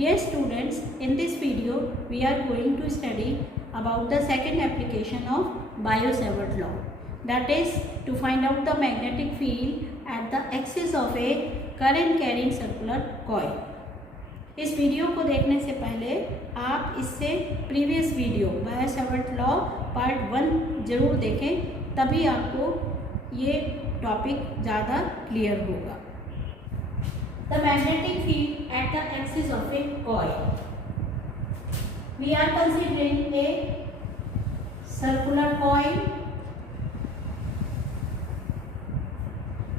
Dear students, in this video we are going to study about the second application of Biot-Savart law, that is to find out the magnetic field at the axis of a current carrying circular coil. इस video को देखने से पहले आप इससे previous video Biot-Savart law part 1 जरूर देखें, तभी आपको ये टॉपिक ज़्यादा क्लियर होगा. The magnetic field at the axis of a coil. We are considering a circular coil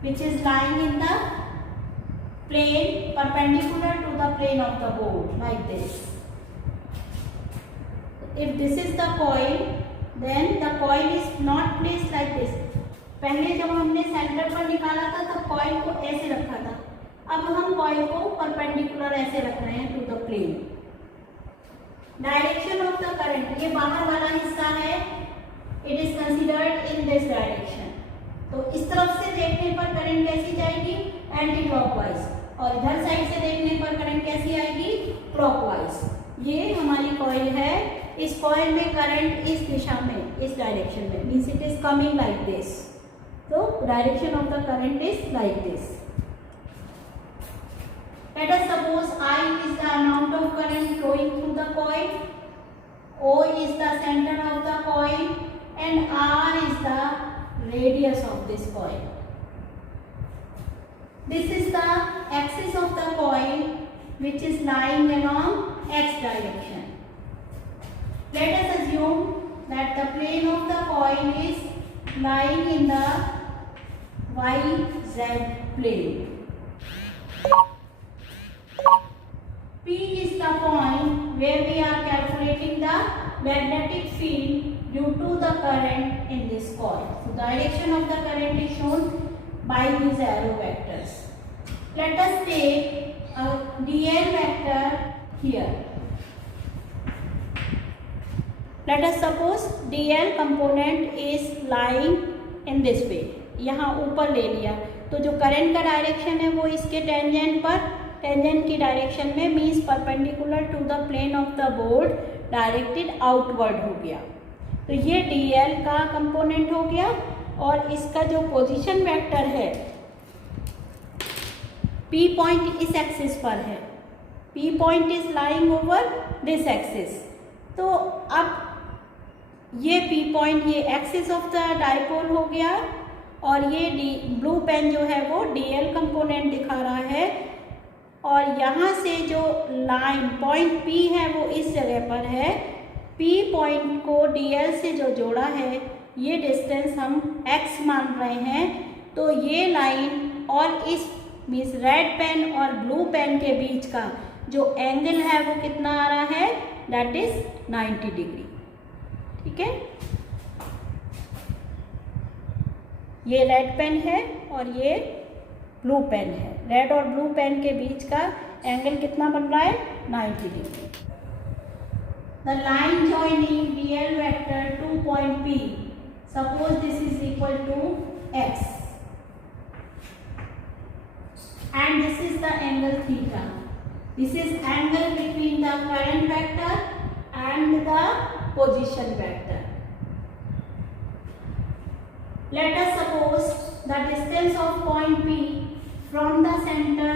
which is lying in the plane perpendicular to the plane of the board like this. If this is the coil, then the coil is not placed like this. पहले जब हमने centre पर निकाला था तब coil को ऐसे रखा था. अब हम कॉइल को परपेंडिकुलर ऐसे रख रहे हैं to the plane. Direction of the current, ये बाहर वाला हिस्सा है, it is considered in this direction. तो इस तरफ से देखने पर करंट कैसी जाएगी? Anticlockwise. और इधर साइड से देखने पर करंट कैसी आएगी? क्लॉकवाइज. ये हमारी कॉइल है. इस कॉइल में करंट इस दिशा में, इस डायरेक्शन में, means it is coming like this. तो direction of the current is like this. Let us suppose I is the amount of current flowing through the coil, O is the center of the coil, and R is the radius of this coil. This is the axis of the coil which is lying along x direction. Let us assume that the plane of the coil is lying in the YZ plane. P is the point where we are calculating the magnetic field due to the current in this coil. So direction of the current is shown by these arrow vectors. Let us take a dl vector here. Let us suppose dl component is lying in this way. यहाँ ऊपर ले लिया तो जो current का direction है वो इसके टेंजेंट पर, टेंजेंट की डायरेक्शन में, means perpendicular to the plane of the board, directed outward हो गया. तो ये dl का कंपोनेंट हो गया. और इसका जो पोजीशन वेक्टर है, p पॉइंट इस एक्सिस पर है, p point is lying over this axis. तो अब ये p पॉइंट, ये एक्सिस ऑफ द डाइपोल हो गया, और ये ब्लू पेन जो है वो dl कंपोनेंट दिखा रहा है. और यहाँ से जो लाइन पॉइंट P है वो इस जगह पर है. P पॉइंट को dl से जो जोड़ा है, ये डिस्टेंस हम x मान रहे हैं. तो ये लाइन और इस मीन्स रेड पेन और ब्लू पेन के बीच का जो एंगल है वो कितना आ रहा है? That is 90 degree. ठीक है, ये रेड पेन है और ये ब्लू पेन है. रेड और ब्लू पेन के बीच का एंगल कितना बन रहा है? 90 degree. The line joining dl vector to point P, suppose this is equal to x and this is the angle theta. This is angle between the current vector and the position vector. Let us suppose the distance of point P from the center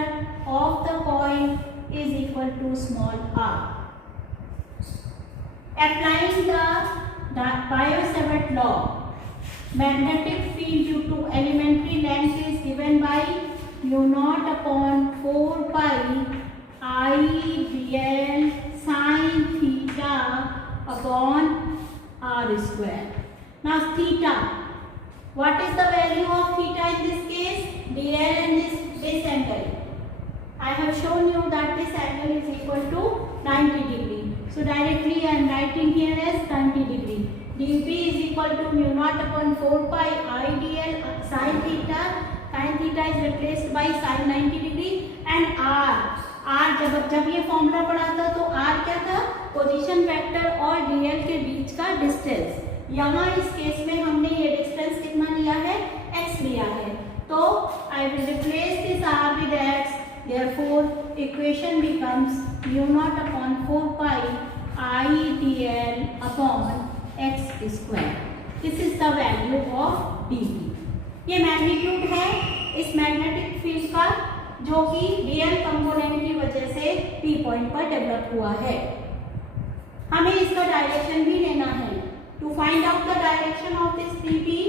of the coil is equal to small r. Applying the Biot-Savart law, magnetic field due to elementary length is given by mu0 upon 4 pi I dl sin theta upon r square. Now theta, what is the value of theta in this case? dl and this angle. I have shown you that this angle is equal to 90 degree. So directly I am writing here as 90 degree. dp is equal to mu0 upon 4 pi I dl sin theta. Sin theta is replaced by sin 90 degree. And r जब ये formula पढ़ा था तो r क्या था? Position vector और dl के बीच का डिस्टेंस. यहाँ इस केस में हमने ये डिस्टेंस कितना लिया है? x लिया है. तो I will replace this r with x therefore equation becomes mu naught upon 4 pi I dl upon x square. This is the value of dB. ये मैग्नीट्यूड है इस मैग्नेटिक फील्ड का जो कि डीएल कंपोनेंट की वजह से पी पॉइंट पर डेवलप हुआ है। हमें इसका डायरेक्शन भी लेना है। To find out the direction of this dB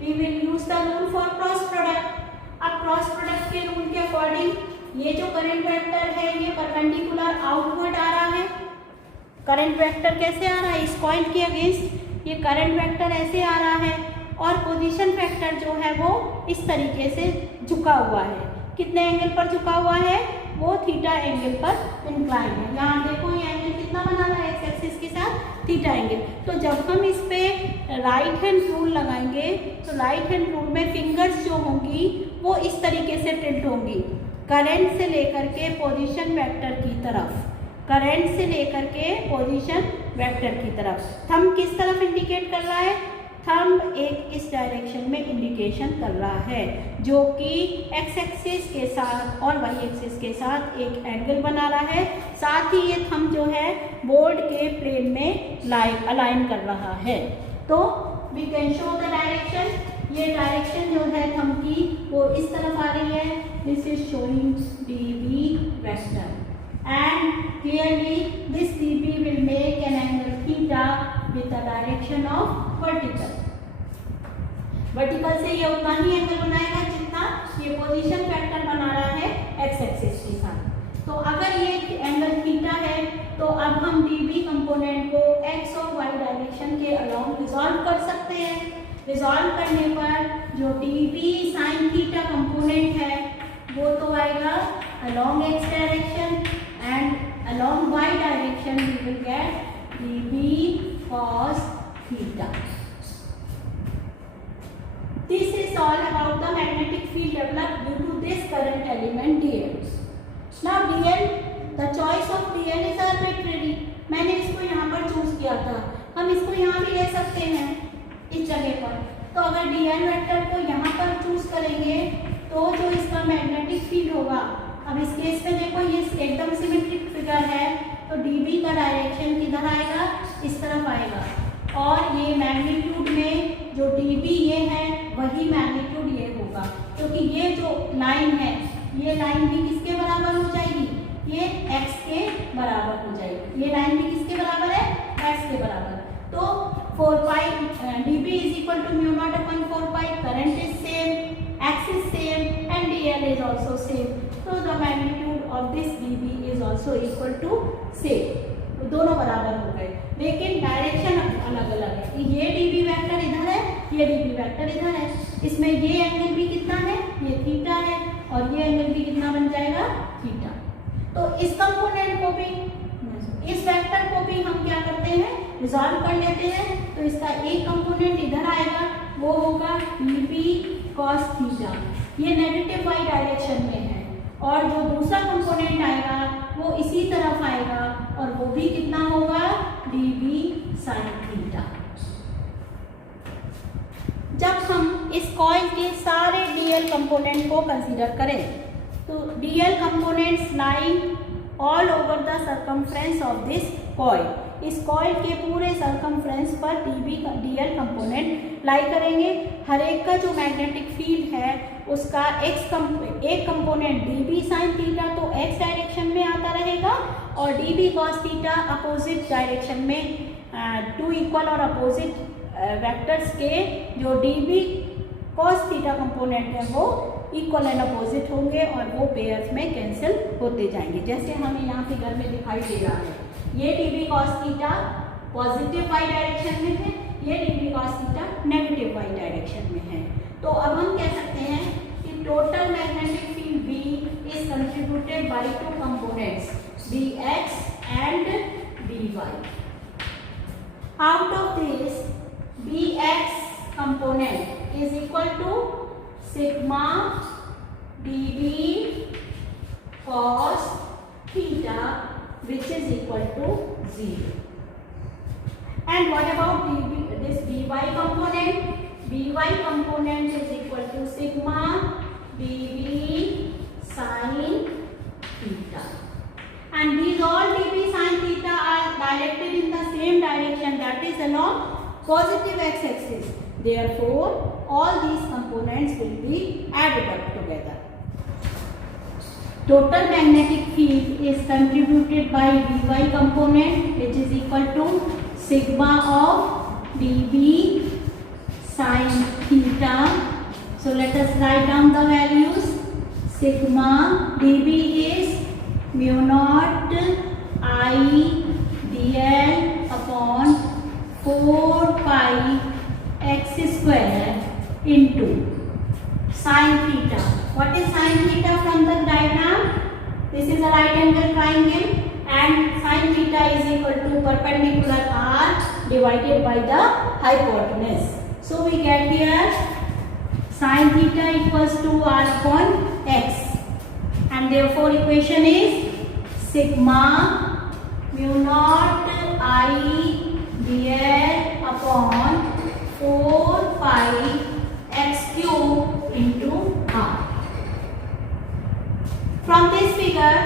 we will use the rule for cross product. अब क्रॉस प्रोडक्ट के रूल के अकॉर्डिंग ये जो करंट वेक्टर है ये परपेंडिकुलर आउटवर्ड आ रहा है। करंट वेक्टर कैसे आ रहा है? इस कॉइल के अगेंस्ट ये करंट वेक्टर ऐसे आ रहा है और पोजीशन वेक्टर जो है वो इस तरीके से झुका हुआ है। कितने एंगल पर झुका हुआ है? वो थीटा एंगल पर इंक्लाइन है। यहाँ देखो ये एंगल कितना बना रहा है एक्स एक्सिस के साथ? Theta angle. तो जब हम इस पे राइट हैंड रूल लगाएंगे तो राइट हैंड रूल में फिंगर्स जो होंगी वो इस तरीके से टिल्ट होंगी करंट से लेकर के पोजीशन वेक्टर की तरफ, करंट से लेकर के पोजीशन वेक्टर की तरफ। थंब किस तरफ इंडिकेट कर रहा है? थंब एक इस डायरेक्शन में इंडिकेशन कर रहा है जो कि एक्स एक्सिस के साथ और वाई एक्सिस के साथ एक एंगल बना रहा है। साथ ही ये थंब जो है बोर्ड के प्लेन में अलाइन कर रहा है। तो we can show the direction. ये डायरेक्शन जो है थंब की वो इस तरफ आ रही है। This is showing dB vector and clearly this dB will make an angle theta with the direction of vertical. Vertical से ये उतना ही एंगल बनाएगा जितना ये पोजीशन वेक्टर बना रहा है एक्स एक्सिस के साथ। तो अगर ये एंगल थीटा है तो अब हम dB कंपोनेंट को एक्स और वाई डायरेक्शन के अलोंग रिजॉल्व कर सकते हैं। रिजॉल्व करने पर जो dB साइन थीटा कंपोनेंट है वो तो आएगा along x direction and along y direction we will get dB cos theta. This is all about the magnetic field developed due to this current element dl. Now dl, the choice of dl is arbitrary. मैंने इसको यहाँ पर choose किया था, हम इसको यहाँ भी ले सकते हैं इस जगह पर। तो अगर dl वेक्टर को यहाँ पर चूज करेंगे तो जो इसका मैग्नेटिक फील्ड होगा, अब इस केस में देखो ये एकदम सिमेट्रिक फिगर है तो dB का डायरेक्शन किधर आएगा? इस तरफ आएगा और ये मैग्नीट्यूड में जो dB ये है वही मैग्नीट्यूड ये होगा क्योंकि ये जो लाइन है ये लाइन भी किसके बराबर हो जाएगी? ये x के बराबर हो जाएगी। ये लाइन भी किसके बराबर है? x के बराबर। तो 4 pi dB is equal to mu naught upon 4 pi. Current is same, x is same and dl is also same. So the magnitude of this dB is also equal to same. तो दोनों बराबर हो गए लेकिन direction अलग अलग है। ये dB वेक्टर इधर है, ये dB वेक्टर इधर है। इसमें ये एंगल भी कितना है? ये थीटा है और ये एंगल भी कितना बन जाएगा? थीटा। तो इस कंपोनेंट को भी, इस वेक्टर को भी हम क्या करते हैं? रिजॉल्व कर लेते हैं। तो इसका एक कंपोनेंट इधर आएगा वो होगा dB cos थीटा। ये नेगेटिव y डायरेक्शन में है और जो दूसरा कंपोनेंट आएगा वो इसी तरफ आएगा और वो भी कितना होगा? dB sin theta. जब हम इस कॉइल के सारे dl कंपोनेंट को कंसीडर करें तो dl components lying all over the circumference of this coil. इस कॉइल के पूरे सर्कमफ्रेंस पर dl कंपोनेंट लाई करेंगे। हर एक का जो मैग्नेटिक फील्ड है उसका एक कंपोनेंट dB sin थीटा तो x डायरेक्शन में आता रहेगा और dB cos theta opposite direction में टू इक्वल और अपोजिट वेक्टर्स के जो dB cos थीटा कंपोनेंट है वो इक्वल एंड अपोजिट होंगे और वो पेयर्स में कैंसिल होते जाएंगे जैसे हमें यहाँ फिगर में दिखाई दे रहा है। ये dB cos theta positive y direction में है, ये dB cos theta negative y direction में है। तो अब हम कह सकते हैं कि total magnetic field B is contributed by two components dx and dy। Out of this dx component is equal to sigma dB cos theta which is equal to 0. And what about this dy component? dy component is equal to sigma dB sin and these all dB sin theta are directed in the same direction, that is along positive x-axis. Therefore, all these components will be added up together. Total magnetic field is contributed by Vy component, which is equal to sigma of dB sin theta. So let us write down the values. Sigma dB is mu naught I dl upon 4 pi x square into sin theta. What is sin theta from the diagram? This is a right angle triangle and sin theta is equal to perpendicular r divided by the hypotenuse. So we get here sin theta equals to r upon x, and therefore equation is sigma mu naught I dl upon 4 pi x cube into r. From this figure,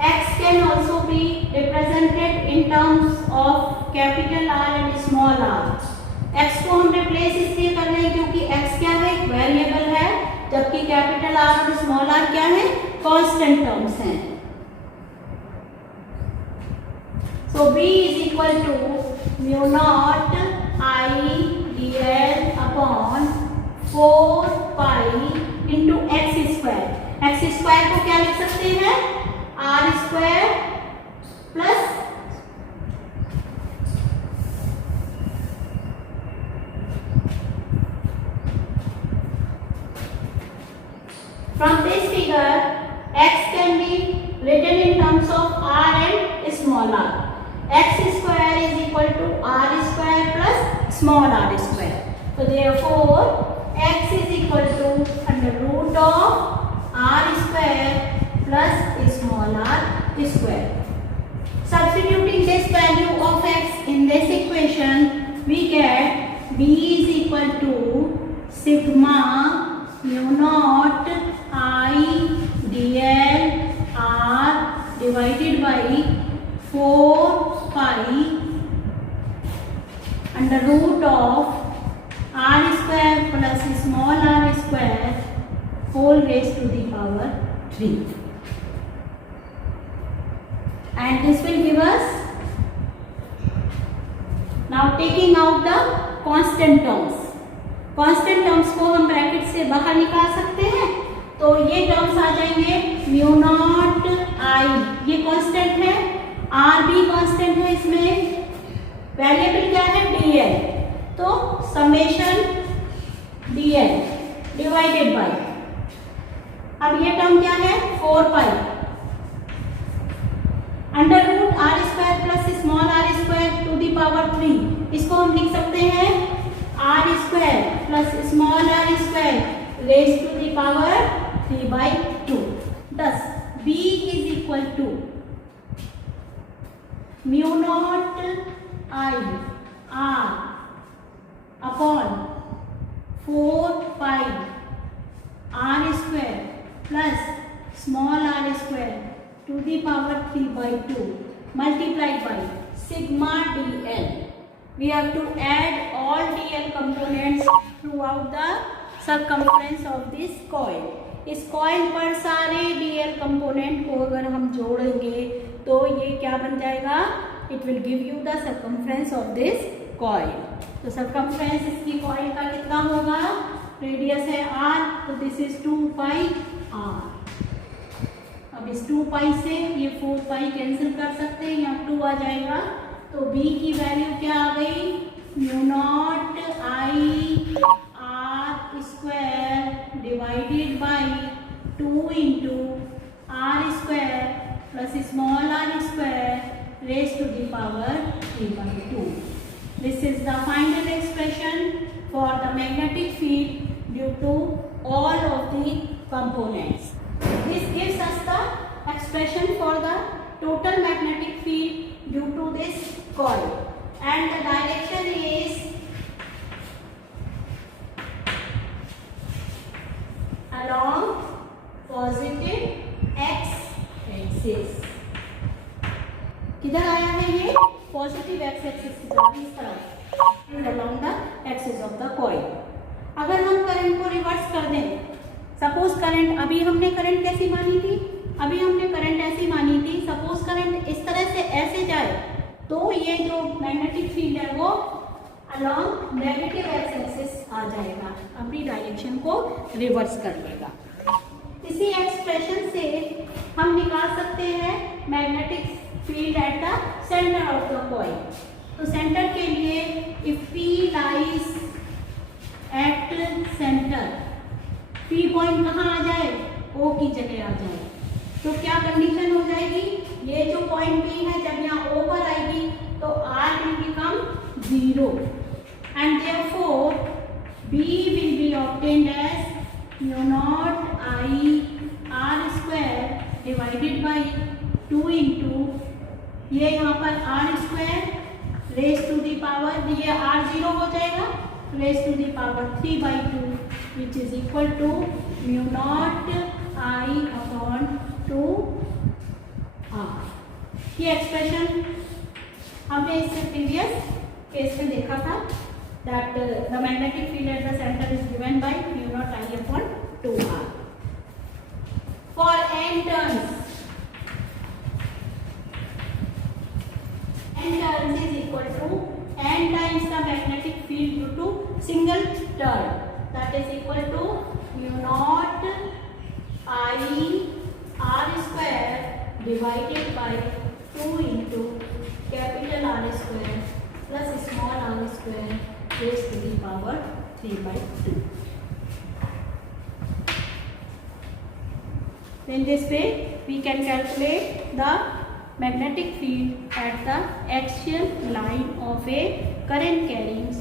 x can also be represented in terms of capital R and small r. x को हम replace इसलिए कर रहे हैं क्योंकि x क्या है, variable है, जबकि कैपिटल R और स्मॉल r क्या है, कांस्टेंट टर्म्स हैं. So B is equal to mu naught I dl upon 4 pi into x square. x square को क्या लिख सकते हैं, r square plus from this figure, x can be written in terms of r and small r. X square is equal to r square plus small r square. So therefore, x is equal to under root of r square plus small r square. Substituting this value of x in this equation, we get b is equal to sigma mu naught I dl r divided by 4 pi under root of r square plus small r square whole raised to the power 3. And this will give us, now taking out the constant terms. Constant terms को हम bracket से बाहर निकाल सकते हैं, तो ये terms आ जाएंगे म्यू नॉट आई, ये कांस्टेंट है, आर भी कांस्टेंट है, इसमें वेरिएबल क्या है, डीएल, तो समेशन डीएल डिवाइडेड बाय, अब ये टर्म क्या है, 4 pi under root r square plus small r square to the power 3. इसको हम लिख सकते हैं r square plus small r square raise to the power 3/2. Thus B is equal to mu naught I R upon 4 pi r square plus small r square to the power 3/2 multiplied by sigma dl. We have to add all dl components throughout the circumference of this coil. इस coil पर सारे dl component को अगर हम जोड़ेंगे तो ये क्या बन जाएगा, it will give you the circumference of this coil. तो circumference इसकी coil का कितना होगा, रेडियस है r, तो दिस इज 2 पाई r. अब इस 2 पाई से ये 4 पाई कैंसिल कर सकते हैं, यहाँ 2 आ जाएगा, तो b की वैल्यू क्या आ गई, mu naught I r square divided by 2 into r square plus small r square raise to the power 3/2. This is the final expression for the magnetic field due to all of the components. This gives us the expression for the total magnetic field due to this coil, and the direction is along positive x axis. किधर आया है ये? Positive x axis की तरफ, इस तरफ along the axis of the coil. अगर हम करंट को रिवर्स कर दें, सपोज करंट, अभी हमने करंट कैसी मानी थी? अभी हमने करंट ऐसी मानी थी, सपोज करंट इस तरह से ऐसे जाए तो ये जो मैग्नेटिक फील्ड है वो अलोंग नेगेटिव एक्स एक्सिस आ जाएगा, अपनी डायरेक्शन को रिवर्स कर लेगा। इसी एक्सप्रेशन से हम निकाल सकते हैं magnetic field at the centre of the coil. तो सेंटर के लिए if P lies at centre, P point कहाँ आ जाए? O की जगह आ जाए। तो क्या कंडीशन हो जाएगी? ये जो पॉइंट P है जब यहाँ O पर आएगी तो R will become 0 and therefore B will be obtained as mu naught I R square divided by 2 into ये यहाँ पर R square raise to the power, ये R 0 हो जाएगा, raise to the power 3/2 which is equal to mu naught I upon 2R। ये expression हमने इससे previous case में देखा था, that the magnetic field at the center is given by mu naught I upon 2R. For n turns, n turns is equal to n times the magnetic field due to single turn, that is equal to mu naught I R square divided by 2 into capital R square plus small r square raised to the power 3/2. So in this way we can calculate the magnetic field at the axial line of a current carrying